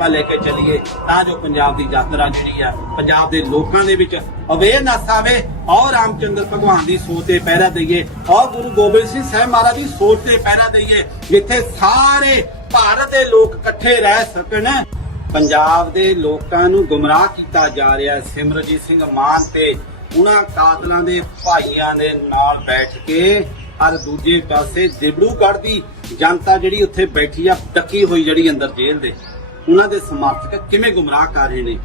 ਲੈ ਕੇ ਚੱਲੀਏ, ਤਾਂ ਜੋ ਪੰਜਾਬ ਦੀ ਯਾਤਰਾ ਜਿਹੜੀ ਆ, ਪੰਜਾਬ ਦੇ ਲੋਕਾਂ ਦੇ ਵਿੱਚ ਅਵੇਅਰਨੈਸ ਆਵੇ ਔਰ ਰਾਮਚੰਦਰ ਭਗਵਾਨ ਦੀ ਸੋਚ ਤੇ ਪਹਿਰਾ ਦਈਏ, ਔਰ ਗੁਰੂ ਗੋਬਿੰਦ ਸਿੰਘ ਸਾਹਿਬ ਮਹਾਰਾਜ ਦੀ ਸੋਚ ਤੇ ਪਹਿਰਾ ਦਈਏ, ਜਿੱਥੇ ਸਾਰੇ ਭਾਰਤ ਦੇ ਲੋਕ ਇਕੱਠੇ ਰਹਿ ਸਕਣ। ਪੰਜਾਬ ਦੇ ਲੋਕਾਂ ਨੂੰ ਗੁੰਮਰਾਹ ਕੀਤਾ ਜਾ ਰਿਹਾ ਸਿਮਰਜੀਤ ਸਿੰਘ ਮਾਨ ਤੇ ਉਹਨਾਂ ਕਾਤਲਾਂ ਦੇ ਭਾਈਆਂ ਦੇ ਨਾਲ ਬੈਠ ਕੇ ਔਰ ਦੂਜੇ ਪਾਸੇ ਦਿਬੜੂਗੜ੍ਹ ਦੀ ਜਨਤਾ ਜਿਹੜੀ ਉੱਥੇ ਬੈਠੀ ਆ, ਡੱਕੀ ਹੋਈ ਜਿਹੜੀ ਅੰਦਰ ਜੇਲ੍ਹ ਦੇ। ਉਹਨਾਂ ਦੇ ਸਮਰਥਕ ਕਿਵੇਂ ਗੁੰਮਰਾਹ ਕਰ ਰਹੇ ਨੇ?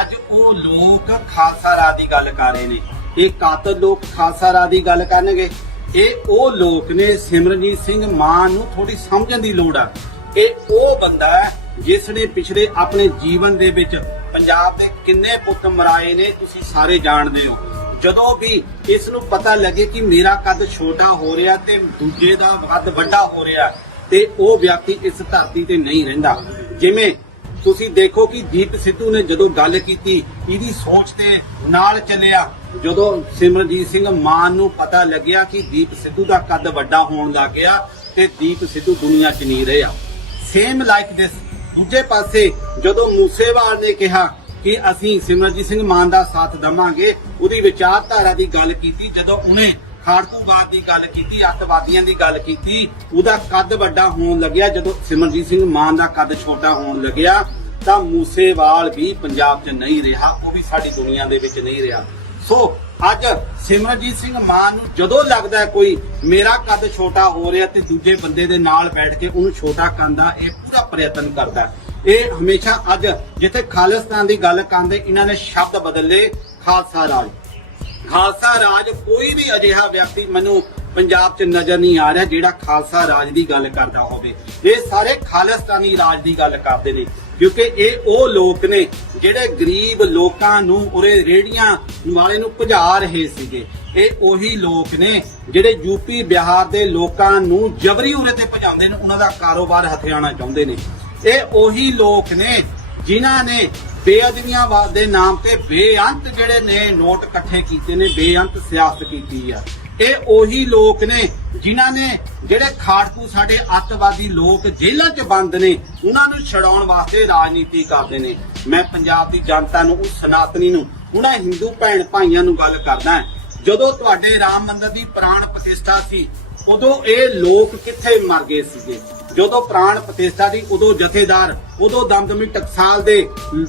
ਅੱਜ ਉਹ ਲੋਕ ਖਾਲਸਾ ਰਾਹ ਦੀ ਗੱਲ ਕਰ ਰਹੇ ਨੇ। ਇਹ ਕਾਤਲ ਲੋਕ ਖਾਲਸਾ ਰਾਜ ਦੀ ਗੱਲ ਕਰਨਗੇ। ਇਹ ਉਹ ਲੋਕ ਨੇ ਸਿਮਰਨਜੀਤ ਸਿੰਘ ਮਾਨ ਨੂੰ ਥੋੜੀ ਸਮਝਣ ਦੀ ਲੋੜ ਆ। ਇਹ ਉਹ ਬੰਦਾ ਹੈ ਜਿਸ ਨੇ ਪਿਛਲੇ ਆਪਣੇ ਜੀਵਨ ਦੇ ਵਿੱਚ ਪੰਜਾਬ ਦੇ ਕਿੰਨੇ ਪੁੱਤ ਮਰਾਏ ਨੇ, ਤੁਸੀਂ ਸਾਰੇ ਜਾਣਦੇ ਹੋ। ਜਦੋਂ ਵੀ ਇਸ ਨੂੰ ਪਤਾ ਲੱਗੇ ਕਿ ਮੇਰਾ ਕੱਦ ਛੋਟਾ ਹੋ ਰਿਹਾ ਤੇ ਦੂਜੇ ਦਾ ਕੱਦ ਵੱਡਾ ਹੋ ਰਿਹਾ ਤੇ ਉਹ ਵਿਅਕਤੀ ਇਸ ਧਰਤੀ ਤੇ ਨਹੀਂ ਰਹਿੰਦਾ। ਜਿਵੇਂ ਤੁਸੀਂ ਦੇਖੋ ਕਿ ਦੀਪ ਸਿੱਧੂ ਨੇ ਜਦੋਂ ਗੱਲ ਕੀਤੀ, ਇਹਦੀ ਸੋਚ ਤੇ ਨਾਲ ਚੱਲਿਆ। ਜਦੋਂ ਸਿਮਰਜੀਤ ਸਿੰਘ ਮਾਨ ਨੂੰ ਪਤਾ ਲੱਗਿਆ ਕਿ ਦੀਪ ਸਿੱਧੂ ਦਾ ਕੱਦ ਵੱਡਾ ਹੋਣ ਲੱਗ ਗਿਆ ਤੇ ਦੀਪ ਸਿੱਧੂ ਦੁਨੀਆ 'ਚ ਨਹੀਂ ਰਿਹਾ। ਸੇਮ ਲਾਈਕ ਦਿਸ ਦੂਜੇ ਪਾਸੇ, ਜਦੋਂ ਮੂਸੇਵਾਲ ਨੇ ਕਿਹਾ ਕਿ ਅਸੀਂ ਸਿਮਰਜੀਤ ਸਿੰਘ ਮਾਨ ਦਾ ਸਾਥ ਦਵਾਂਗੇ, ਉਹਦੀ ਵਿਚਾਰਧਾਰਾ ਦੀ ਗੱਲ ਕੀਤੀ, ਜਦੋਂ ਉਹਨੇ ਖਾੜਕੂਵਾਦ ਦੀ ਗੱਲ ਕੀਤੀ, ਅੱਤਵਾਦੀਆਂ ਦੀ ਗੱਲ ਕੀਤੀ, ਉਹਦਾ ਕੱਦ ਵੱਡਾ ਹੋਣ ਲੱਗਿਆ। ਜਦੋਂ ਸਿਮਰਜੀਤ ਸਿੰਘ ਮਾਨ ਦਾ ਕੱਦ ਛੋਟਾ ਹੋਣ ਲੱਗਿਆ, ਤਾਂ ਮੂਸੇਵਾਲ ਵੀ ਪੰਜਾਬ 'ਚ ਨਹੀਂ ਰਿਹਾ, ਉਹ ਵੀ ਸਾਡੀ ਦੁਨੀਆ ਦੇ ਵਿੱਚ ਨਹੀਂ ਰਿਹਾ। ਸੋ, ਅੱਜ ਸਿਮਰਜੀਤ ਸਿੰਘ ਮਾਨ ਨੂੰ ਜਦੋਂ ਲੱਗਦਾ ਕੋਈ ਮੇਰਾ ਕੱਦ ਛੋਟਾ ਹੋ ਰਿਹਾ ਤੇ ਦੂਜੇ ਬੰਦੇ ਦੇ ਨਾਲ ਬੈਠ ਕੇ ਉਹਨੂੰ ਛੋਟਾ ਕਰਨ ਦਾ ਇਹ ਪੂਰਾ ਪ੍ਰਯਤਨ ਕਰਦਾ ਇਹ ਹਮੇਸ਼ਾ ਅੱਜ ਜਿੱਥੇ ਖਾਲਿਸਤਾਨ ਦੀ ਗੱਲ ਕਰਦੇ ਇਹਨਾਂ ਨੇ ਸ਼ਬਦ ਬਦਲੇ ਖਾਲਸਾ ਰਾਜ। ਖਾਲਸਾ ਰਾਜ, ਕੋਈ ਵੀ ਅਜਿਹਾ ਵਿਅਕਤੀ ਮੈਨੂੰ ਪੰਜਾਬ 'ਚ ਨਜ਼ਰ ਨਹੀਂ ਆ ਰਿਹਾ ਜਿਹੜਾ ਖਾਲਸਾ ਰਾਜ ਦੀ ਗੱਲ ਕਰਦਾ ਹੋਵੇ। ਇਹ ਸਾਰੇ ਖਾਲਿਸਤਾਨੀ ਰਾਜ ਦੀ ਗੱਲ ਕਰਦੇ ਨੇ, ਕਿਉਂਕਿ ਇਹ ਉਹ ਲੋਕ ਨੇ ਜਿਹੜੇ ਗਰੀਬ ਲੋਕਾਂ ਨੂੰ ਉਰੇ ਰੇੜੀਆਂ ਵਾਲੇ ਨੂੰ ਭਜਾ ਰਹੇ ਸੀਗੇ। ਇਹ ਉਹੀ ਲੋਕ ਨੇ ਜਿਹੜੇ ਯੂਪੀ ਬਿਹਾਰ ਦੇ ਲੋਕਾਂ ਨੂੰ ਜਬਰੀ ਉਰੇ ਤੇ ਭਜਾਉਂਦੇ ਨੇ, ਉਹਨਾਂ ਦਾ ਕਾਰੋਬਾਰ ਹਥਿਆਣਾ ਚਾਹੁੰਦੇ ਨੇ। ਇਹ ਉਹੀ ਲੋਕ ਨੇ ਜਿਨ੍ਹਾਂ ਨੇ ਬੇਅਦਬੀਆਂ ਦੇ ਨਾਮ ਤੇ ਬੇਅੰਤ ਜਿਹੜੇ ਨੇ ਨੋਟ ਇਕੱਠੇ ਕੀਤੇ ਨੇ, ਬੇਅੰਤ ਸਿਆਸਤ ਕੀਤੀ ਆ। ਇਹ ਉਹੀ ਲੋਕ ਨੇ ਜਿਨ੍ਹਾਂ ਨੇ ਜਿਹੜੇ ਖਾੜਕੂ ਸਾਡੇ ਅੱਤਵਾਦੀ ਲੋਕ ਜੇਲ੍ਹਾਂ 'ਚ ਬੰਦ ਨੇ, ਉਹਨਾਂ ਨੂੰ ਛਡਾਉਣ ਵਾਸਤੇ ਰਾਜਨੀਤੀ ਕਰਦੇ ਨੇ। ਮੈਂ ਪੰਜਾਬ ਦੀ ਜਨਤਾ ਨੂੰ, ਉਸ ਸਨਾਤਨੀ ਨੂੰ, ਉਹਨਾਂ ਹਿੰਦੂ ਭੈਣ ਭਾਈਆਂ ਨੂੰ ਗੱਲ ਕਰਦਾ ਜਦੋਂ ਤੁਹਾਡੇ ਰਾਮ ਮੰਦਿਰ ਦੀ ਪ੍ਰਾਣ ਪ੍ਰਤਿਸ਼ਠਾ ਸੀ, ਉਦੋਂ ਇਹ ਲੋਕ ਕਿੱਥੇ ਮਰ ਗਏ ਸੀਗੇ? ਜਦੋਂ ਪ੍ਰਾਣ ਪ੍ਰਤਿਸ਼ਠਾ ਦੀ ਉਦੋਂ ਜਥੇਦਾਰ, ਉਦੋਂ ਦਮਦਮੀ ਟਕਸਾਲ ਦੇ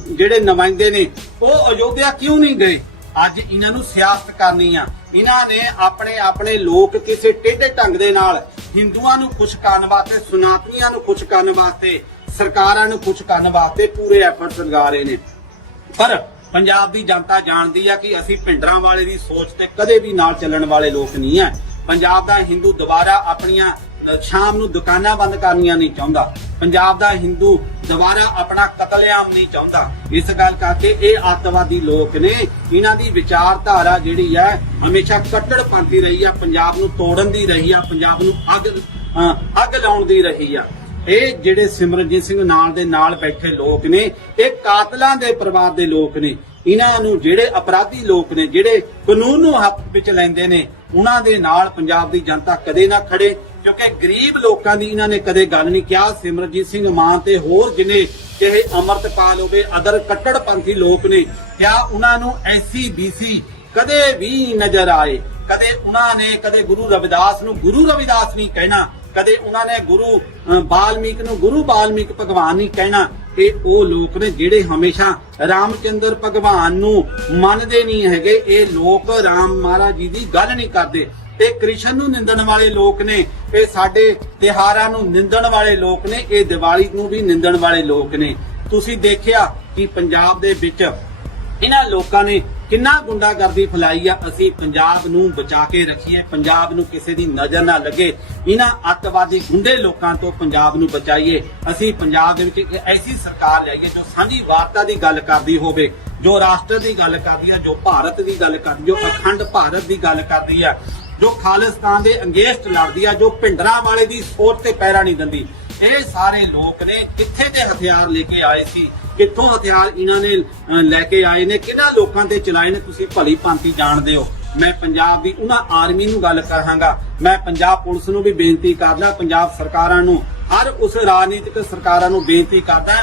ਜਿਹੜੇ ਨੁਮਾਇੰਦੇ ਨੇ, ਉਹ ਅਯੋਧਿਆ ਕਿਉਂ ਨਹੀਂ ਗਏ? ਅੱਜ ਇਹਨਾਂ ਨੂੰ ਸਿਆਸਤ ਕਰਨੀ ਆ। ਇਹਨਾਂ ਨੇ ਆਪਣੇ ਆਪਣੇ ਲੋਕ ਕਿਸੇ ਟੇਢੇ ਢੰਗ ਦੇ ਨਾਲ ਹਿੰਦੂਆਂ ਨੂੰ ਖੁਸ਼ ਕਰਨ ਵਾਸਤੇ, ਸੁਨਾਤਨੀਆਂ ਨੂੰ ਖੁਸ਼ ਕਰਨ ਵਾਸਤੇ, ਸਰਕਾਰਾਂ ਨੂੰ ਖੁਸ਼ ਕਰਨ ਵਾਸਤੇ ਪੂਰੇ ਐਫਰਟਸ ਲਗਾ ਰਹੇ ਨੇ। ਪਰ ਪੰਜਾਬ ਦੀ ਜਨਤਾ ਜਾਣਦੀ ਆ ਕਿ ਅਸੀਂ ਪਿੰਡਰਾਂ ਵਾਲੇ ਦੀ ਸੋਚ ਤੇ ਕਦੇ ਵੀ ਨਾਲ ਚੱਲਣ ਵਾਲੇ ਲੋਕ ਨਹੀਂ ਆ। ਪੰਜਾਬ ਦਾ ਹਿੰਦੂ ਦੁਬਾਰਾ ਆਪਣੀਆਂ ਸ਼ਾਮ ਨੂੰ ਦੁਕਾਨਾਂ ਬੰਦ ਕਰਨੀਆਂ ਨਹੀਂ ਚਾਹੁੰਦਾ। ਪੰਜਾਬ ਦਾ ਹਿੰਦੂ ਦੁਬਾਰਾ ਆਪਣਾ ਕਤਲੇਆਮ ਨਹੀਂ ਚਾਹੁੰਦਾ। ਇਸ ਗੱਲ ਕਰਕੇ ਇਹ ਅੱਤਵਾਦੀ ਲੋਕ ਨੇ ਇਹਨਾਂ ਦੀ ਵਿਚਾਰਧਾਰਾ ਜਿਹੜੀ ਹੈ, ਹਮੇਸ਼ਾ ਕੱਟੜਪੰਥੀ ਰਹੀ ਆ, ਪੰਜਾਬ ਨੂੰ ਤੋੜਨ ਦੀ ਰਹੀ ਆ, ਪੰਜਾਬ ਨੂੰ ਅੱਗ ਅੱਗ ਲਾਉਣ ਦੀ ਰਹੀ ਆ। ਇਹ ਜਿਹੜੇ ਸਿਮਰਨਜੀਤ ਸਿੰਘ ਨਾਲ ਦੇ ਨਾਲ ਬੈਠੇ ਲੋਕ ਨੇ, ਇਹ ਕਾਤਲਾਂ ਦੇ ਪਰਿਵਾਰ ਦੇ ਲੋਕ ਨੇ। ਇਹਨਾਂ ਨੂੰ ਜਿਹੜੇ ਅਪਰਾਧੀ ਲੋਕ ਨੇ, ਜਿਹੜੇ ਕਾਨੂੰਨ ਨੂੰ ਹੱਥ ਵਿੱਚ ਲੈਂਦੇ ਨੇ, ਉਹਨਾਂ ਦੇ ਨਾਲ ਪੰਜਾਬ ਦੀ ਜਨਤਾ ਕਦੇ ਨਾ ਖੜੇ। ਕਿਉਂਕਿ ਗਰੀਬ ਲੋਕਾਂ ਦੀ ਇਹਨਾਂ ਨੇ ਕਦੇ ਗੱਲ ਨਹੀਂ ਕਿਹਾ। ਸਿਮਰਜੀਤ ਸਿੰਘ ਮਾਨ ਤੇ ਹੋਰ ਜਿਨੇ ਚਾਹੇ ਅਮਰਤਪਾਲ ਹੋਵੇ ਅਦਰ ਕੱਟੜਪੰਥੀ ਲੋਕ ਨੇ, ਕਿਆ ਉਹਨਾਂ ਨੂੰ ਐਸੀ ਬੀਸੀ ਕਦੇ ਵੀ ਨਜ਼ਰ ਆਏ? ਕਦੇ ਉਹਨਾਂ ਨੇ ਕਦੇ ਗੁਰੂ ਰਵਿਦਾਸ ਨੂੰ ਗੁਰੂ ਰਵਿਦਾਸ ਨਹੀਂ ਕਹਿਣਾ, ਕਦੇ ਉਹਨਾਂ ਨੇ ਗੁਰੂ ਬਾਲਮੀਕ ਨੂੰ ਗੁਰੂ ਬਾਲਮੀਕ ਭਗਵਾਨ ਨਹੀਂ ਕਹਿਣਾ ਇਹ ਉਹ ਲੋਕ ਨੇ ਜਿਹੜੇ ਹਮੇਸ਼ਾ ਰਾਮਚੰਦਰ ਭਗਵਾਨ ਨੂੰ ਮੰਨਦੇ ਨਹੀਂ ਹੈਗੇ। ਇਹ ਲੋਕ ਰਾਮ ਮਹਾਰਾਜ ਜੀ ਦੀ ਗੱਲ ਨਹੀਂ ਕਰਦੇ। ਤੇ ਕ੍ਰਿਸ਼ਨ ਨੂੰ ਨਿੰਦਣ ਵਾਲੇ ਲੋਕ ਨੇ, ਇਹ ਸਾਡੇ ਤਿਹਾਰਾਂ ਨੂੰ ਨਿੰਦਣ ਵਾਲੇ ਲੋਕ ਨੇ, ਇਹ ਦੀਵਾਲੀ ਨੂੰ ਵੀ ਨਿੰਦਣ ਵਾਲੇ ਲੋਕ ਨੇ। ਤੁਸੀਂ ਦੇਖਿਆ ਕਿ ਪੰਜਾਬ ਦੇ ਵਿੱਚ ਇਹਨਾਂ ਲੋਕਾਂ ਨੇ ਕਿੰਨਾ ਗੁੰਡਾਗਰਦੀ ਫੈਲਾਈ ਆ, ਅਸੀਂ ਪੰਜਾਬ ਨੂੰ ਬਚਾ ਕੇ ਰੱਖੀਏ, ਪੰਜਾਬ ਨੂੰ ਕਿਸੇ ਦੀ ਨਜ਼ਰ ਨਾ ਲੱਗੇ। ਇਹਨਾਂ ਅੱਤਵਾਦੀ ਗੁੰਡੇ ਲੋਕਾਂ ਤੋਂ ਪੰਜਾਬ ਨੂੰ ਬਚਾਈਏ। ਅਸੀਂ ਪੰਜਾਬ ਦੇ ਵਿੱਚ ਐਸੀ ਸਰਕਾਰ ਲਿਆਈਏ ਜੋ ਸਾਂਝੀ ਵਾਰਤਾ ਦੀ ਗੱਲ ਕਰਦੀ ਹੋਵੇ, ਜੋ ਰਾਸ਼ਟਰ ਦੀ ਗੱਲ ਕਰਦੀ ਆ, ਜੋ ਭਾਰਤ ਦੀ ਗੱਲ ਕਰਦੀ ਜੋ ਅਖੰਡ ਭਾਰਤ ਦੀ ਗੱਲ ਕਰਦੀ ਆ। ਜੋ ਖਾਲਿਸਤਾਨ ਦੇ ਅੰਗੇਸਟ ਲੜਦੀ ਆ, ਜੋ ਭਿੰਡਰਾਂ ਵਾਲੇ ਦੀ ਸੋਚ ਤੇ ਪੈਰਾ ਨਹੀਂ ਦਿੰਦੀ। ਇਹ ਸਾਰੇ ਲੋਕ ਨੇ ਕਿੱਥੇ ਤੇ ਹਥਿਆਰ ਲੈ ਕੇ ਆਏ ਸੀ? ਕਿੱਥੋਂ ਹਥਿਆਰ ਇਹਨਾਂ ਨੇ ਲੈ ਕੇ ਆਏ ਨੇ? ਕਿਹਨਾਂ ਲੋਕਾਂ ਤੇ ਚਲਾਏ ਨੇ? ਤੁਸੀਂ ਭਲੀ ਭਾਂਤੀ ਜਾਣਦੇ ਹੋ। ਮੈਂ ਪੰਜਾਬ ਦੀ ਉਹਨਾਂ ਆਰਮੀ ਨੂੰ ਗੱਲ ਕਰਾਂਗਾ। ਮੈਂ ਪੰਜਾਬ ਪੁਲਿਸ ਨੂੰ ਵੀ ਬੇਨਤੀ ਕਰਦਾ, ਪੰਜਾਬ ਸਰਕਾਰਾਂ ਨੂੰ। ਹਰ ਉਸ ਰਾਜਨੀਤਿਕ ਸਰਕਾਰਾਂ ਨੂੰ ਬੇਨਤੀ ਕਰਦਾ,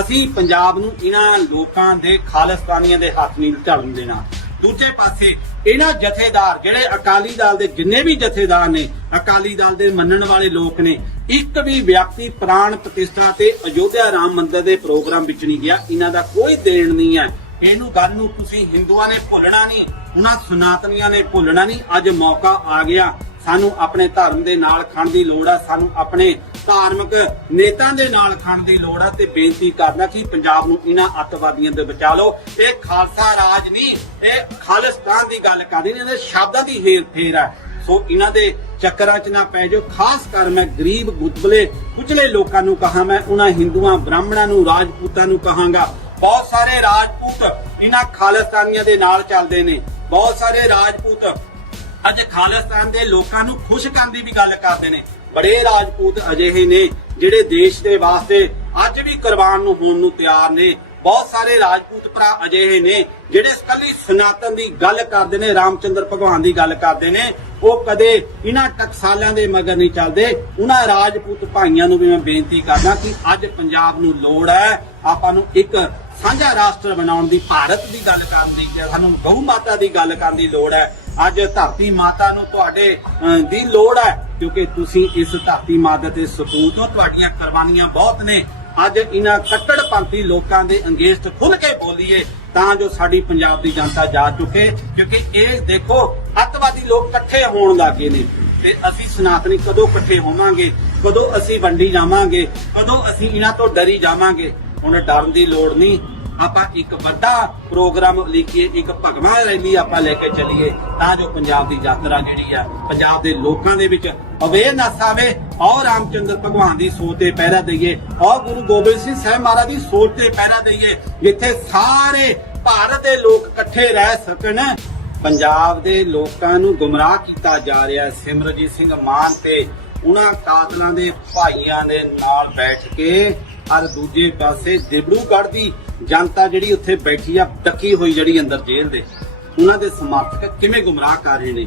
ਅਸੀਂ ਪੰਜਾਬ ਨੂੰ ਇਹਨਾਂ ਲੋਕਾਂ ਦੇ ਖਾਲਿਸਤਾਨੀਆਂ ਦੇ ਹੱਥ ਨਹੀਂ ਝੜਨ ਦੇਣਾ। ਦੂਜੇ ਪਾਸੇ ਇਹਨਾਂ ਜਥੇਦਾਰ, ਜਿਹੜੇ ਅਕਾਲੀ ਦਲ ਦੇ ਜਿੰਨੇ ਵੀ ਜਥੇਦਾਰ ਨੇ, ਅਕਾਲੀ ਦਲ ਦੇ ਮੰਨਣ ਵਾਲੇ ਲੋਕ ਨੇ, ਇੱਕ ਵੀ ਵਿਅਕਤੀ ਪ੍ਰਾਣ ਪ੍ਰਤਿਸ਼ਠਾ ਤੇ ਅਯੋਧਿਆ ਰਾਮ ਮੰਦਿਰ ਦੇ ਪ੍ਰੋਗਰਾਮ ਵਿੱਚ ਨਹੀਂ ਗਿਆ। ਇਹਨਾਂ ਦਾ ਕੋਈ ਦੇਣ ਨਹੀਂ ਹੈ। ਇਹਨੂੰ ਗੱਲ ਨੂੰ ਤੁਸੀਂ ਹਿੰਦੂਆਂ ਨੇ ਭੁੱਲਣਾ ਨਹੀਂ, ਉਹਨਾਂ ਸਨਾਤਨੀਆਂ ਨੇ ਭੁੱਲਣਾ ਨਹੀਂ। ਅੱਜ ਮੌਕਾ ਆ ਗਿਆ। ਸਾਨੂੰ ਆਪਣੇ ਧਰਮ ਦੇ ਨਾਲ ਖੜਨ ਦੀ ਲੋੜ ਆ, ਸਾਨੂੰ ਆਪਣੇ ਧਾਰਮਿਕ ਨੇਤਾ ਦੇ ਨਾਲ ਖੜਨ ਦੀ ਲੋੜ ਆ ਤੇ ਬੇਨਤੀ ਕਰਨਾ ਕਿ ਪੰਜਾਬ ਨੂੰ ਇਹਨਾਂ ਅੱਤਵਾਦੀਆਂ ਤੋਂ ਬਚਾ ਲਓ। ਇਹ ਖਾਲਸਾ ਰਾਜ ਨਹੀਂ, ਇਹ ਖਾਲਿਸਤਾਨ ਦੀ ਗੱਲ ਕਰਦੀ ਨੇ, ਇਹਦੇ ਸ਼ਬਦਾਂ ਦੀ ਹੇਰ ਫੇਰ ਆ। ਸੋ ਇਹਨਾਂ ਦੇ ਚੱਕਰਾਂ 'ਚ ਨਾ ਪੈ ਜਾਓ। ਖਾਸ ਕਰ ਮੈਂ ਗਰੀਬ ਗੁਦਬਲੇ ਕੁਚਲੇ ਲੋਕਾਂ ਨੂੰ ਕਹਾ, ਮੈਂ ਉਹਨਾਂ ਹਿੰਦੂਆਂ, ਬ੍ਰਾਹਮਣਾਂ ਨੂੰ, ਰਾਜਪੂਤਾਂ ਨੂੰ ਕਹਾਂਗਾ, ਬਹੁਤ ਸਾਰੇ ਰਾਜਪੂਤ ਇਹਨਾਂ ਖਾਲਿਸਤਾਨੀਆਂ ਦੇ ਨਾਲ ਚੱਲਦੇ ਨੇ। ਬਹੁਤ ਸਾਰੇ ਰਾਜਪੂਤ ਅੱਜ ਖਾਲਿਸਤਾਨ ਦੇ ਲੋਕਾਂ ਨੂੰ ਖੁਸ਼ ਕਰਨ ਦੀ ਵੀ ਗੱਲ ਕਰਦੇ ਨੇ। ਬੜੇ ਰਾਜਪੂਤ ਅਜਿਹੇ ਨੇ ਜਿਹੜੇ ਦੇਸ਼ ਦੇ ਵਾਸਤੇ ਅੱਜ ਵੀ ਕੁਰਬਾਨ ਨੂੰ ਹੋਣ ਨੂੰ ਤਿਆਰ ਨੇ। ਬਹੁਤ ਸਾਰੇ ਰਾਜਪੂਤ ਭਰਾ ਅਜਿਹੇ ਨੇ ਜਿਹੜੇ ਇਕੱਲੀ ਸਨਾਤਨ ਦੀ ਗੱਲ ਕਰਦੇ ਨੇ, ਰਾਮਚੰਦਰ ਭਗਵਾਨ ਦੀ ਗੱਲ ਕਰਦੇ ਨੇ। ਉਹ ਕਦੇ ਇਹਨਾਂ ਟਕਸਾਲਾਂ ਦੇ ਮਗਰ ਨਹੀਂ ਚੱਲਦੇ। ਉਹਨਾਂ ਰਾਜਪੂਤ ਭਾਈਆਂ ਨੂੰ ਵੀ ਮੈਂ ਬੇਨਤੀ ਕਰਦਾ ਕਿ ਅੱਜ ਪੰਜਾਬ ਨੂੰ ਲੋੜ ਹੈ ਆਪਾਂ ਨੂੰ ਇੱਕ ਸਾਂਝਾ ਰਾਸ਼ਟਰ ਬਣਾਉਣ ਦੀ, ਭਾਰਤ ਦੀ ਗੱਲ ਕਰਨ ਦੀ ਸਾਨੂੰ ਗਊ ਮਾਤਾ ਦੀ ਗੱਲ ਕਰਨ ਦੀ ਲੋੜ ਹੈ। ਅੱਜ ਧਰਤੀ ਮਾਤਾ ਨੂੰ ਤੁਹਾਡੇ ਦੀ ਲੋੜ ਹੈ, ਕਿਉਂਕਿ ਤੁਸੀਂ ਇਸ ਧਰਤੀ ਮਾਤਾ ਤੇ ਸਪੂਤ ਹੋ ਤੁਹਾਡੀਆਂ ਕੁਰਬਾਨੀਆਂ ਬਹੁਤ ਨੇ। ਅੱਜ ਇਹਨਾਂ ਕੱਟੜਪੰਥੀ ਲੋਕਾਂ ਦੇ ਅੰਗੇਸਟ ਖੁੱਲ ਕੇ ਬੋਲੀਏ, ਤਾਂ ਜੋ ਸਾਡੀ ਪੰਜਾਬ ਦੀ ਜਨਤਾ ਜਾ ਚੁੱਕੇ, ਕਿਉਂਕਿ ਇਹ ਦੇਖੋ, ਅੱਤਵਾਦੀ ਲੋਕ ਇਕੱਠੇ ਹੋਣ ਲੱਗੇ ਨੇ। ਤੇ ਅਸੀਂ ਸਨਾਤਨੀ ਕਦੋਂ ਇਕੱਠੇ ਹੋਵਾਂਗੇ? ਕਦੋਂ ਅਸੀਂ ਵੰਡੀ ਜਾਵਾਂਗੇ? ਕਦੋਂ ਅਸੀਂ ਇਹਨਾਂ ਤੋਂ ਡਰੀ ਜਾਵਾਂਗੇ? ਹੁਣ ਡਰਨ ਦੀ ਲੋੜ ਨਹੀਂ। ਆਪਾਂ ਇੱਕ ਵੱਡਾ ਪ੍ਰੋਗਰਾਮ ਲਿਖੀਏ, ਇੱਕ ਭਗਵਾਂ ਰੈਲੀ ਆਪਾਂ ਲੈ ਕੇ ਚੱਲੀਏ, ਤਾਂ ਜੋ ਪੰਜਾਬ ਦੀ ਯਾਤਰਾ ਜਿਹੜੀ ਆ, ਪੰਜਾਬ ਦੇ ਲੋਕਾਂ ਦੇ ਵਿੱਚ ਅਵੇਅਰਨੈਸ ਆਵੇ ਔਰ ਰਾਮਚੰਦਰ ਭਗਵਾਨ ਦੀ ਸੋਚ ਤੇ ਪਹਿਰਾ ਦਈਏ, ਔਰ ਗੁਰੂ ਗੋਬਿੰਦ ਸਿੰਘ ਸਾਹਿਬ ਮਹਾਰਾਜ ਦੀ ਸੋਚ ਤੇ ਪਹਿਰਾ ਦਈਏ, ਜਿੱਥੇ ਸਾਰੇ ਭਾਰਤ ਦੇ ਲੋਕ ਇਕੱਠੇ ਰਹਿ ਸਕਣ। ਪੰਜਾਬ ਦੇ ਲੋਕਾਂ ਨੂੰ ਗੁੰਮਰਾਹ ਕੀਤਾ ਜਾ ਰਿਹਾ ਸਿਮਰਜੀਤ ਸਿੰਘ ਮਾਨ ਤੇ ਉਹਨਾਂ ਕਾਤਲਾਂ ਦੇ ਭਾਈਆਂ ਦੇ ਨਾਲ ਬੈਠ ਕੇ ਔਰ ਦੂਜੇ ਪਾਸੇ ਦਿਬੜੂਗੜ੍ਹ ਦੀ ਜਨਤਾ ਜਿਹੜੀ ਉੱਥੇ ਬੈਠੀ ਆ, ਡੱਕੀ ਹੋਈ ਜਿਹੜੀ ਅੰਦਰ ਜੇਲ੍ਹ ਦੇ, ਉਹਨਾਂ ਦੇ ਸਮਰਥਕ ਕਿਵੇਂ ਗੁੰਮਰਾਹ ਕਰ ਰਹੇ ਨੇ?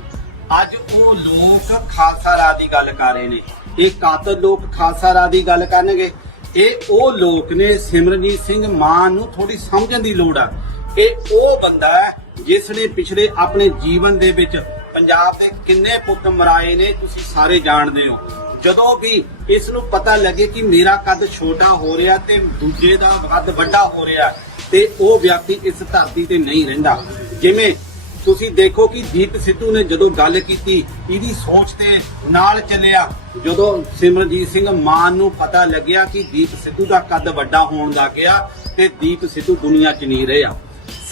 ਅੱਜ ਉਹ ਲੋਕ ਖਾਲਸਾ ਰਾਜ ਦੀ ਗੱਲ ਕਰ ਰਹੇ ਨੇ। ਇਹ ਕਾਤਲ ਲੋਕ ਖਾਲਸਾ ਰਾਜ ਦੀ ਗੱਲ ਕਰਨਗੇ। ਇਹ ਉਹ ਲੋਕ ਨੇ, ਸਿਮਰਨਜੀਤ ਸਿੰਘ ਮਾਨ ਨੂੰ ਥੋੜੀ ਸਮਝਣ ਦੀ ਲੋੜ ਆ। ਇਹ ਉਹ ਬੰਦਾ ਹੈ ਜਿਸ ਨੇ ਪਿਛਲੇ ਆਪਣੇ ਜੀਵਨ ਦੇ ਵਿੱਚ ਪੰਜਾਬ ਦੇ ਕਿੰਨੇ ਪੁੱਤ ਮਰਾਏ ਨੇ, ਤੁਸੀਂ ਸਾਰੇ ਜਾਣਦੇ ਹੋ। ਜਦੋਂ ਵੀ ਇਸ ਨੂੰ ਪਤਾ ਲੱਗੇ ਕਿ ਮੇਰਾ ਕੱਦ ਛੋਟਾ ਹੋ ਰਿਹਾ ਤੇ ਦੂਜੇ ਦਾ ਕੱਦ ਵੱਡਾ ਹੋ ਰਿਹਾ ਤੇ ਉਹ ਵਿਅਕਤੀ ਇਸ ਧਰਤੀ ਤੇ ਨਹੀਂ ਰਹਿੰਦਾ। ਜਿਵੇਂ ਤੁਸੀਂ ਦੇਖੋ ਕਿ ਦੀਪ ਸਿੱਧੂ ਨੇ ਜਦੋਂ ਗੱਲ ਕੀਤੀ, ਇਹਦੀ ਸੋਚ ਤੇ ਨਾਲ ਚੱਲਿਆ। ਜਦੋਂ ਸਿਮਰਜੀਤ ਸਿੰਘ ਮਾਨ ਨੂੰ ਪਤਾ ਲੱਗਿਆ ਕਿ ਦੀਪ ਸਿੱਧੂ ਦਾ ਕੱਦ ਵੱਡਾ ਹੋਣ ਲੱਗ ਗਿਆ ਤੇ ਦੀਪ ਸਿੱਧੂ ਦੁਨੀਆ 'ਚ ਨਹੀਂ ਰਿਹਾ।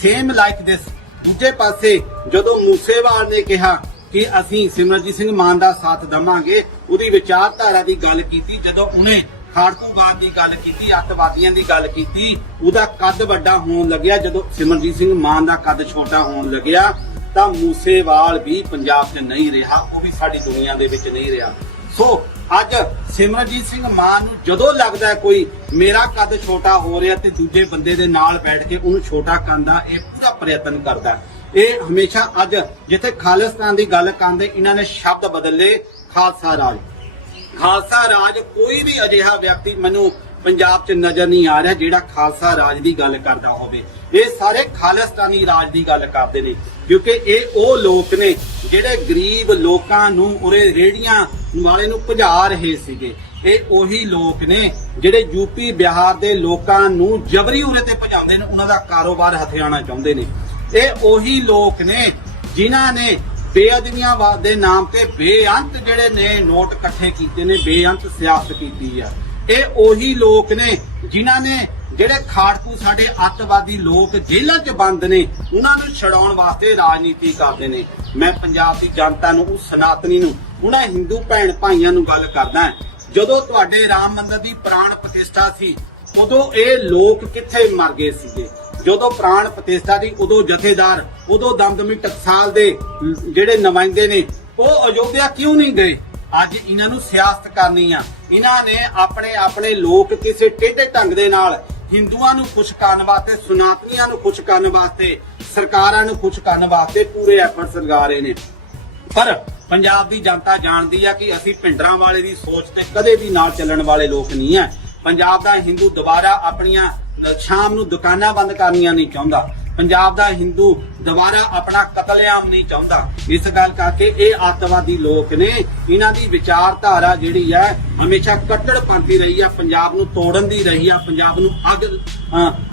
ਸੇਮ ਲਾਈਕ ਦਿਸ ਦੂਜੇ ਪਾਸੇ ਜਦੋਂ ਮੂਸੇਵਾਲ ਨੇ ਕਿਹਾ ਕਿ ਅਸੀਂ ਸਿਮਰਜੀਤ ਸਿੰਘ ਮਾਨ ਦਾ ਸਾਥ ਦਵਾਂਗੇ। ਉਹਦੀ ਵਿਚਾਰਧਾਰਾ ਦੀ ਗੱਲ ਕੀਤੀ, ਜਦੋਂ ਉਹਨੇ ਖਾੜਕੂਵਾਦ ਦੀ ਗੱਲ ਕੀਤੀ, ਅੱਤਵਾਦੀਆਂ ਦੀ ਗੱਲ ਕੀਤੀ, ਉਹਦਾ ਕੱਦ ਵੱਡਾ ਹੋਣ ਲੱਗਿਆ। ਜਦੋਂ ਸਿਮਰਜੀਤ ਸਿੰਘ ਮਾਨ ਦਾ ਕੱਦ ਛੋਟਾ ਹੋਣ ਲੱਗਿਆ, ਤਾਂ ਮੂਸੇਵਾਲ ਵੀ ਪੰਜਾਬ 'ਚ ਨਹੀਂ ਰਿਹਾ, ਉਹ ਵੀ ਸਾਡੀ ਦੁਨੀਆ ਦੇ ਵਿੱਚ ਨਹੀਂ ਰਿਹਾ। ਸੋ, ਅੱਜ ਸਿਮਰਜੀਤ ਸਿੰਘ ਮਾਨ ਨੂੰ ਜਦੋਂ ਲੱਗਦਾ ਕੋਈ ਮੇਰਾ ਕੱਦ ਛੋਟਾ ਹੋ ਰਿਹਾ ਤੇ ਦੂਜੇ ਬੰਦੇ ਦੇ ਨਾਲ ਬੈਠ ਕੇ ਉਹਨੂੰ ਛੋਟਾ ਕਰਨ ਦਾ ਇਹ ਪੂਰਾ ਪ੍ਰਯਤਨ ਕਰਦਾ ਇਹ ਹਮੇਸ਼ਾ ਅੱਜ ਜਿੱਥੇ ਖਾਲਿਸਤਾਨ ਦੀ ਗੱਲ ਕਰਦੇ, ਇਹਨਾਂ ਨੇ ਸ਼ਬਦ ਬਦਲੇ ਖਾਲਸਾ ਰਾਜ। ਖਾਲਸਾ ਰਾਜ ਕੋਈ ਵੀ ਅਜਿਹਾ ਵਿਅਕਤੀ ਮੈਨੂੰ ਪੰਜਾਬ 'ਚ ਨਜ਼ਰ ਨਹੀਂ ਆ ਰਿਹਾ ਜਿਹੜਾ ਖਾਲਸਾ ਰਾਜ ਦੀ ਗੱਲ ਕਰਦਾ ਹੋਵੇ। ਇਹ ਸਾਰੇ ਖਾਲਿਸਤਾਨੀ ਰਾਜ ਦੀ ਗੱਲ ਕਰਦੇ ਨੇ, ਕਿਉਂਕਿ ਇਹ ਉਹ ਲੋਕ ਨੇ ਜਿਹੜੇ ਗਰੀਬ ਲੋਕਾਂ ਨੂੰ ਉਰੇ ਰੇੜੀਆਂ ਵਾਲੇ ਨੂੰ ਭਜਾ ਰਹੇ ਸੀਗੇ। ਇਹ ਉਹੀ ਲੋਕ ਨੇ ਜਿਹੜੇ ਯੂਪੀ ਬਿਹਾਰ ਦੇ ਲੋਕਾਂ ਨੂੰ ਜਬਰੀ ਉਰੇ ਤੇ ਭਜਾਉਂਦੇ ਨੇ, ਉਹਨਾਂ ਦਾ ਕਾਰੋਬਾਰ ਹਥਿਆਣਾ ਚਾਹੁੰਦੇ ਨੇ। ਇਹ ਉਹੀ ਲੋਕ ਨੇ ਜਿਨ੍ਹਾਂ ਨੇ ਬੇਅਦਬੀਆਂ ਦੇ ਨਾਮ ਤੇ ਬੇਅੰਤ ਜਿਹੜੇ ਨੇ ਨੋਟ ਇਕੱਠੇ ਕੀਤੇ ਨੇ, ਬੇਅੰਤ ਸਿਆਸਤ ਕੀਤੀ ਆ। ਇਹ ਉਹੀ ਲੋਕ ਨੇ ਜਿਨ੍ਹਾਂ ਨੇ ਜਿਹੜੇ ਖਾੜਕੂ ਸਾਡੇ ਅੱਤਵਾਦੀ ਲੋਕ ਜੇਲ੍ਹਾਂ 'ਚ ਬੰਦ ਨੇ, ਉਹਨਾਂ ਨੂੰ ਛਡਾਉਣ ਵਾਸਤੇ ਰਾਜਨੀਤੀ ਕਰਦੇ ਨੇ। ਮੈਂ ਪੰਜਾਬ ਦੀ ਜਨਤਾ ਨੂੰ, ਉਸ ਸਨਾਤਨੀ ਨੂੰ ਉਹਨਾਂ ਹਿੰਦੂ ਭੈਣ ਭਾਈਆਂ ਨੂੰ ਗੱਲ ਕਰਦਾ ਜਦੋਂ ਤੁਹਾਡੇ ਰਾਮ ਮੰਦਿਰ ਦੀ ਪ੍ਰਾਣ ਪ੍ਰਤਿਸ਼ਠਾ ਸੀ, ਉਦੋਂ ਇਹ ਲੋਕ ਕਿੱਥੇ ਮਰ ਗਏ ਸੀਗੇ? ਜਦੋਂ ਪ੍ਰਾਣ ਪ੍ਰਤਿਸ਼ਠਾ ਦੀ ਉਦੋਂ ਜਥੇਦਾਰ, ਉਦੋਂ ਦਮਦਮੀ ਟਕਸਾਲ ਦੇ ਜਿਹੜੇ ਨੁਮਾਇੰਦੇ ਨੇ, ਉਹ ਅਯੋਧਿਆ ਕਿਉਂ ਨਹੀਂ ਗਏ? ਅੱਜ ਇਹਨਾਂ ਨੂੰ ਸਿਆਸਤ ਕਰਨੀ ਆ। ਇਹਨਾਂ ਨੇ ਆਪਣੇ ਆਪਣੇ ਲੋਕ ਕਿਸੇ ਟੇਢੇ ਢੰਗ ਦੇ ਨਾਲ ਹਿੰਦੂਆਂ ਨੂੰ ਖੁਸ਼ ਕਰਨ ਵਾਸਤੇ, ਸੁਨਾਤਨੀਆਂ ਨੂੰ ਖੁਸ਼ ਕਰਨ ਵਾਸਤੇ, ਸਰਕਾਰਾਂ ਨੂੰ ਖੁਸ਼ ਕਰਨ ਵਾਸਤੇ ਪੂਰੇ ਐਫਰਟਸ ਲਗਾ ਰਹੇ ਨੇ। ਪਰ ਪੰਜਾਬ ਦੀ ਜਨਤਾ ਜਾਣਦੀ ਆ ਕਿ ਅਸੀਂ ਪਿੰਡਰਾਂ ਵਾਲੇ ਦੀ ਸੋਚ ਤੇ ਕਦੇ ਵੀ ਨਾਲ ਚੱਲਣ ਵਾਲੇ ਲੋਕ ਨਹੀਂ ਆ। ਪੰਜਾਬ ਦਾ ਹਿੰਦੂ ਦੁਬਾਰਾ ਆਪਣੀਆਂ ਸ਼ਾਮ ਨੂੰ ਦੁਕਾਨਾਂ ਬੰਦ ਕਰਨੀਆਂ ਨਹੀਂ ਚਾਹੁੰਦਾ। ਪੰਜਾਬ ਦਾ ਹਿੰਦੂ ਦੁਬਾਰਾ ਆਪਣਾ ਕਤਲੇਆਮ ਨਹੀਂ ਚਾਹੁੰਦਾ। ਇਸ ਗੱਲ ਕਰਕੇ ਇਹ ਅੱਤਵਾਦੀ ਲੋਕ ਨੇ ਇਹਨਾਂ ਦੀ ਵਿਚਾਰਧਾਰਾ ਜਿਹੜੀ ਹੈ, ਹਮੇਸ਼ਾ ਕੱਟੜਪੰਥੀ ਰਹੀ ਆ, ਪੰਜਾਬ ਨੂੰ ਤੋੜਨ ਦੀ ਰਹੀ ਆ, ਪੰਜਾਬ ਨੂੰ ਅੱਗ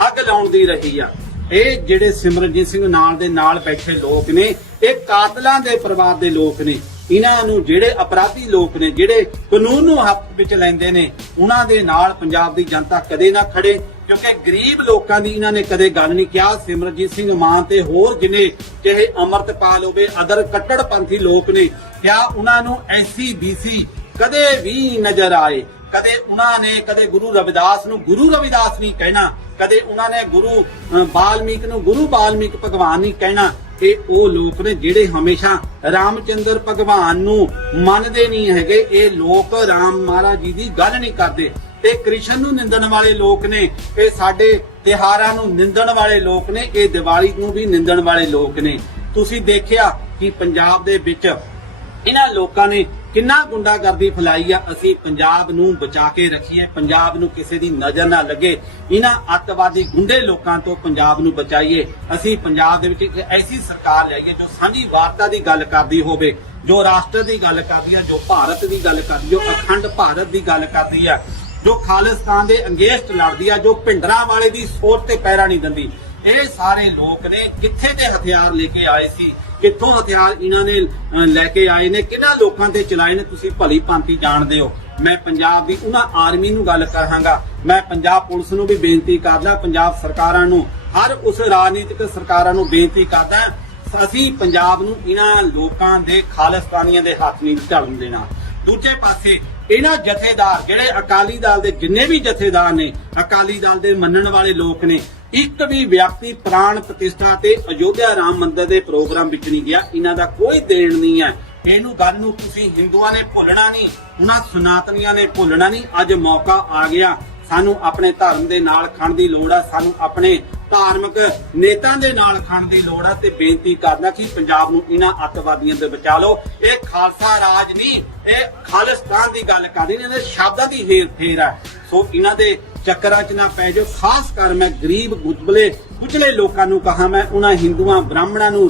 ਅੱਗ ਲਾਉਣ ਦੀ ਰਹੀ ਆ। ਇਹ ਜਿਹੜੇ ਸਿਮਰਨਜੀਤ ਸਿੰਘ ਨਾਲ ਦੇ ਨਾਲ ਬੈਠੇ ਲੋਕ ਨੇ, ਇਹ ਕਾਤਲਾਂ ਦੇ ਪਰਿਵਾਰ ਦੇ ਲੋਕ ਨੇ। ਇਹਨਾਂ ਨੂੰ ਜਿਹੜੇ ਅਪਰਾਧੀ ਲੋਕ ਨੇ, ਜਿਹੜੇ ਕਾਨੂੰਨ ਨੂੰ ਹੱਥ ਵਿੱਚ ਲੈਂਦੇ ਨੇ, ਉਹਨਾਂ ਦੇ ਨਾਲ ਪੰਜਾਬ ਦੀ ਜਨਤਾ ਕਦੇ ਨਾ ਖੜੇ। ਕਿਉਂਕਿ ਗਰੀਬ ਲੋਕਾਂ ਦੀ ਇਹਨਾਂ ਨੇ ਕਦੇ ਗੱਲ ਨਹੀਂ ਕਿਹਾ। ਸਿਮਰਜੀਤ ਸਿੰਘ ਮਾਨ ਤੇ ਹੋਰ ਜਿਨੇ ਚਾਹੇ ਅਮਰਤਪਾਲ ਹੋਵੇ, ਅਦਰ ਕੱਟੜਪੰਥੀ ਲੋਕ ਨੇ, ਕਿਆ ਉਹਨਾਂ ਨੂੰ ਐਸੀ ਬੀਸੀ ਕਦੇ ਵੀ ਨਜ਼ਰ ਆਏ? ਕਦੇ ਉਹਨਾਂ ਨੇ ਕਦੇ ਗੁਰੂ ਰਵਿਦਾਸ ਨੂੰ ਗੁਰੂ ਰਵਿਦਾਸ ਨਹੀਂ ਕਹਿਣਾ। ਕਦੇ ਉਹਨਾਂ ਨੇ ਗੁਰੂ ਬਾਲਮੀਕ ਨੂੰ ਗੁਰੂ ਬਾਲਮੀਕ ਭਗਵਾਨ ਨਹੀਂ ਕਹਿਣਾ। ਇਹ ਉਹ ਲੋਕ ਨੇ ਜਿਹੜੇ ਹਮੇਸ਼ਾ ਰਾਮਚੰਦਰ ਭਗਵਾਨ ਨੂੰ ਮੰਨਦੇ ਨਹੀਂ ਹੈਗੇ। ਇਹ ਲੋਕ ਰਾਮ ਮਹਾਰਾਜ ਜੀ ਦੀ ਗੱਲ ਨਹੀਂ ਕਰਦੇ। ਤੇ ਕ੍ਰਿਸ਼ਨ ਨੂੰ ਨਿੰਦਣ ਵਾਲੇ ਲੋਕ ਨੇ ਇਹ ਸਾਡੇ ਤਿਹਾਰਾਂ ਨੂੰ ਨਿੰਦਣ ਵਾਲੇ ਲੋਕ ਨੇ, ਇਹ ਦੀਵਾਲੀ ਨੂੰ ਵੀ ਨਿੰਦਣ ਵਾਲੇ ਲੋਕ ਨੇ। ਤੁਸੀਂ ਦੇਖਿਆ ਕਿ ਪੰਜਾਬ ਦੇ ਵਿੱਚ ਇਹਨਾਂ ਲੋਕਾਂ ਨੇ ਕਿੰਨਾ ਗੁੰਡਾਗਰਦੀ ਫੈਲਾਈ ਆ? ਅਸੀਂ ਪੰਜਾਬ ਨੂੰ ਬਚਾ ਕੇ ਰੱਖੀਏ, ਪੰਜਾਬ ਨੂੰ ਕਿਸੇ ਦੀ ਨਜ਼ਰ ਨਾ ਲੱਗੇ। ਇਹਨਾਂ ਅੱਤਵਾਦੀ ਗੁੰਡੇ ਲੋਕਾਂ ਤੋਂ ਪੰਜਾਬ ਨੂੰ ਬਚਾਈਏ। ਅਸੀਂ ਪੰਜਾਬ ਦੇ ਵਿੱਚ ਇੱਕ ਐਸੀ ਸਰਕਾਰ ਲਿਆਈਏ ਜੋ ਸਾਂਝੀ ਵਾਰਤਾ ਦੀ ਗੱਲ ਕਰਦੀ ਹੋਵੇ, ਜੋ ਰਾਸ਼ਟਰ ਦੀ ਗੱਲ ਕਰਦੀ ਆ, ਜੋ ਭਾਰਤ ਦੀ ਗੱਲ ਕਰਦੀ ਜੋ ਅਖੰਡ ਭਾਰਤ ਦੀ ਗੱਲ ਕਰਦੀ ਆ। ਜੋ ਖਾਲਿਸਤਾਨ ਦੇ ਅੰਗੇਸਟ ਲੜਦੀ ਆ, ਜੋ ਭਿੰਡਰਾਂ ਵਾਲੇ ਦੀ ਸੋਚ ਤੇ ਪੈਰਾ ਨਹੀਂ ਦਿੰਦੀ। ਇਹ ਸਾਰੇ ਲੋਕ ਨੇ ਕਿੱਥੇ ਤੇ ਹਥਿਆਰ ਲੈ ਕੇ ਆਏ ਸੀ? ਕਿੱਥੋਂ ਹਥਿਆਰ ਇਹਨਾਂ ਨੇ ਲੈ ਕੇ ਆਏ ਨੇ? ਕਿਹਨਾਂ ਲੋਕਾਂ ਤੇ ਚਲਾਏ ਨੇ? ਤੁਸੀਂ ਭਲੀ ਭਾਂਤੀ ਜਾਣਦੇ ਹੋ। ਮੈਂ ਪੰਜਾਬ ਦੀ, ਉਹਨਾਂ ਆਰਮੀ ਨੂੰ ਗੱਲ ਕਰਾਂਗਾ। ਮੈਂ ਪੰਜਾਬ ਪੁਲਿਸ ਨੂੰ ਵੀ ਬੇਨਤੀ ਕਰਦਾ, ਪੰਜਾਬ ਸਰਕਾਰਾਂ ਨੂੰ, ਹਰ ਉਸ ਰਾਜਨੀਤਿਕ ਸਰਕਾਰਾਂ ਨੂੰ ਬੇਨਤੀ ਕਰਦਾ, ਅਸੀਂ ਪੰਜਾਬ ਨੂੰ ਇਹਨਾਂ ਲੋਕਾਂ ਦੇ, ਖਾਲਿਸਤਾਨੀਆਂ ਦੇ ਹੱਥ ਨਹੀਂ ਢਲਣ ਦੇਣਾ। ਦੂਜੇ ਪਾਸੇ ਇਹਨਾਂ ਜਥੇਦਾਰ, ਜਿਹੜੇ ਅਕਾਲੀ ਦਲ ਦੇ ਜਿੰਨੇ ਵੀ ਜਥੇਦਾਰ ਨੇ, ਅਕਾਲੀ ਦਲ ਦੇ ਮੰਨਣ ਵਾਲੇ ਲੋਕ ਨੇ, ਇੱਕ ਵੀ ਵਿਅਕਤੀ ਪ੍ਰਾਣ ਪ੍ਰਤਿਸ਼ਠਾ ਤੇ ਅਯੋਧਿਆ ਰਾਮ ਮੰਦਿਰ ਦੇ ਪ੍ਰੋਗਰਾਮ ਵਿੱਚ ਨਹੀਂ ਗਿਆ, ਇਹਨਾਂ ਦਾ ਕੋਈ ਦੇਣ ਨਹੀਂ ਹੈ। ਇਹਨੂੰ ਗੱਲ ਨੂੰ ਤੁਸੀਂ ਹਿੰਦੂਆਂ ਨੇ ਭੁੱਲਣਾ ਨਹੀਂ, ਉਹਨਾਂ ਸਨਾਤਨੀਆਂ ਨੇ ਭੁੱਲਣਾ ਨਹੀਂ, ਅੱਜ ਮੌਕਾ ਆ ਗਿਆ। ਸਾਨੂੰ ਆਪਣੇ ਧਰਮ ਦੇ ਨਾਲ ਖੜਨ ਦੀ ਲੋੜ ਆ, ਸਾਨੂੰ ਆਪਣੇ ਧਾਰਮਿਕ ਨੇਤਾਂ ਦੇ ਨਾਲ ਖੜਨ ਦੀ ਲੋੜ ਆ ਤੇ ਬੇਨਤੀ ਕਰਦਾ ਕਿ ਪੰਜਾਬ ਨੂੰ ਇਹਨਾਂ ਅੱਤਵਾਦੀਆਂ ਤੋਂ ਬਚਾ ਲਓ। ਇਹ ਖਾਲਸਾ ਰਾਜ ਨਹੀਂ, ਇਹ ਖਾਲਿਸਤਾਨ ਦੀ ਗੱਲ ਕਰਦੇ ਨੇ, ਇਹਦੇ ਸ਼ਬਦਾਂ ਦੀ ਹੇਰ ਫੇਰ ਹੈ ਸੋ ਇਹਨਾਂ ਦੇ ਚੱਕਰਾਂ 'ਚ ਨਾ ਪੈ ਜਾਓ। ਖਾਸ ਕਰ ਮੈਂ ਗਰੀਬ, ਗੁਜਬਲੇ, ਕੁਚਲੇ ਲੋਕਾਂ ਨੂੰ ਕਹਾ ਮੈਂ, ਉਹਨਾਂ ਹਿੰਦੂਆਂ, ਬ੍ਰਾਹਮਣਾਂ ਨੂੰ